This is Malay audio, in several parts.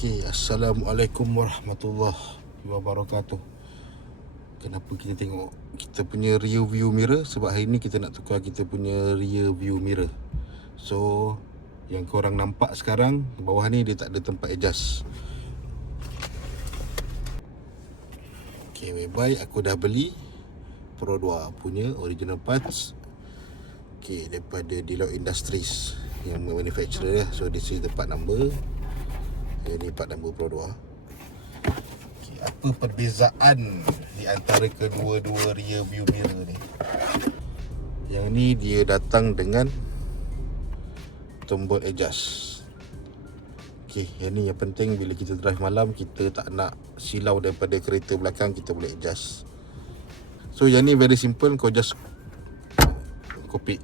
Okay, Assalamualaikum warahmatullahi wabarakatuh. Kenapa kita tengok kita punya rear view mirror? Sebab hari ni kita nak tukar kita punya rear view mirror. So, yang korang nampak sekarang bawah ni dia tak ada tempat adjust. Okay, bye-bye. Aku dah beli Pro 2 punya original parts. Okay, daripada Deloitte Industries yang manufacturer. So, this is the part number. Ini part number Pro 2. Okay, apa perbezaan di antara kedua-dua rear view mirror ni? Yang ni dia datang dengan tombol adjust. Okay, yang ni yang penting bila kita drive malam, kita tak nak silau daripada kereta belakang, kita boleh adjust. So yang ni very simple, kau just kopik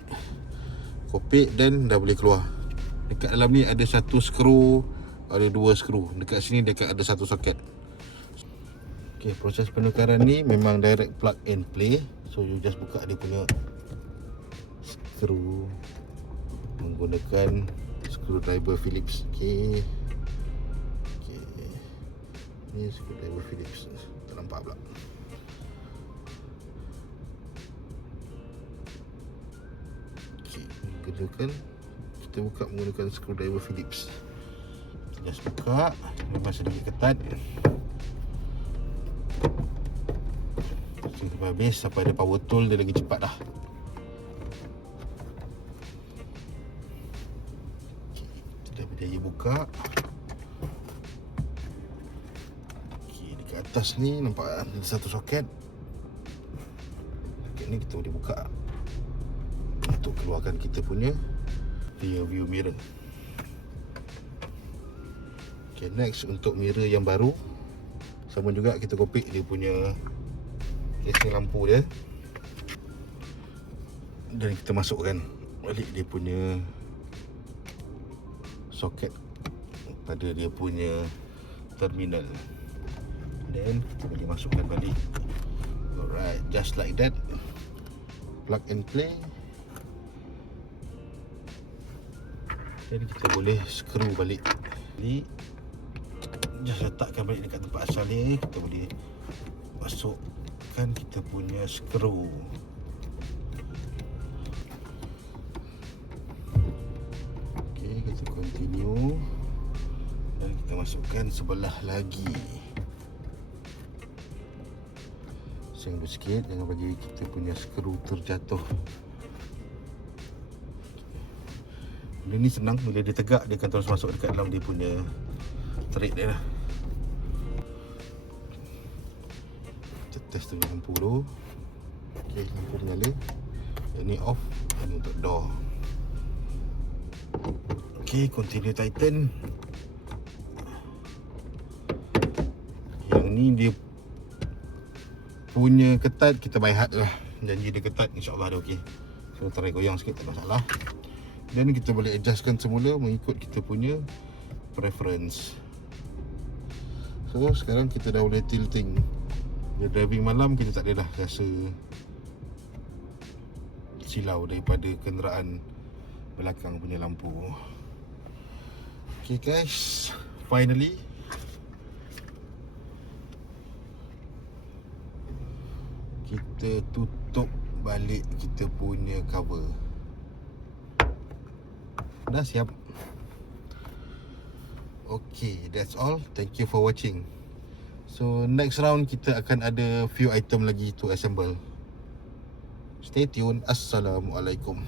dan dah boleh keluar. Dekat dalam ni ada satu skru, ada dua skru. Dekat sini dekat ada satu soket. Okay, proses penukaran ni memang direct plug and play. So you just buka dia punya skru menggunakan screwdriver Phillips. Okay, ni screwdriver Phillips. Tak nampak pula. Okay, gunakan, kita buka menggunakan screwdriver Phillips. Just buka, memang sedikit ketat. Sampai habis, sampai ada power tool dia lagi cepat dah. Kita dah berjaya buka. Okay, dekat atas ni nampak ada satu soket. Soket ni kita boleh buka untuk keluarkan kita punya rear view mirror. Okay, next untuk mirror yang baru, sama juga kita kopik dia punya casing lampu dia. Dan kita masukkan balik dia punya soket pada dia punya terminal. Dan kita boleh masukkan balik. Alright, just like that. Plug and play. Jadi kita boleh screw balik. Jadi just letakkan balik dekat tempat asal dia. Kita boleh masukkan kita punya skru. Okay, kita continue. Dan kita masukkan sebelah lagi. Sayang sikit, jangan bagi kita punya skru terjatuh. Benda ni senang, bila dia tegak dia akan terus masuk dekat dalam dia punya thread dia lah. Kita test dengan lampu dulu. Ok, lampu dia nyala. Yang ni off, ini untuk door. Ok, continue tighten. Yang ni dia punya ketat, kita by heart lah. Janji dia ketat, insyaAllah dia ok. So try goyang sikit, tak masalah. Dan kita boleh adjustkan semula mengikut kita punya preference. So sekarang kita dah boleh tilting. Bila driving malam, kita tak ada dah rasa silau daripada kenderaan belakang punya lampu. Okay guys, finally kita tutup balik kita punya cover. Dah siap. Okay, that's all. Thank you for watching. So next round kita akan ada few item lagi to assemble. Stay tuned. Assalamualaikum.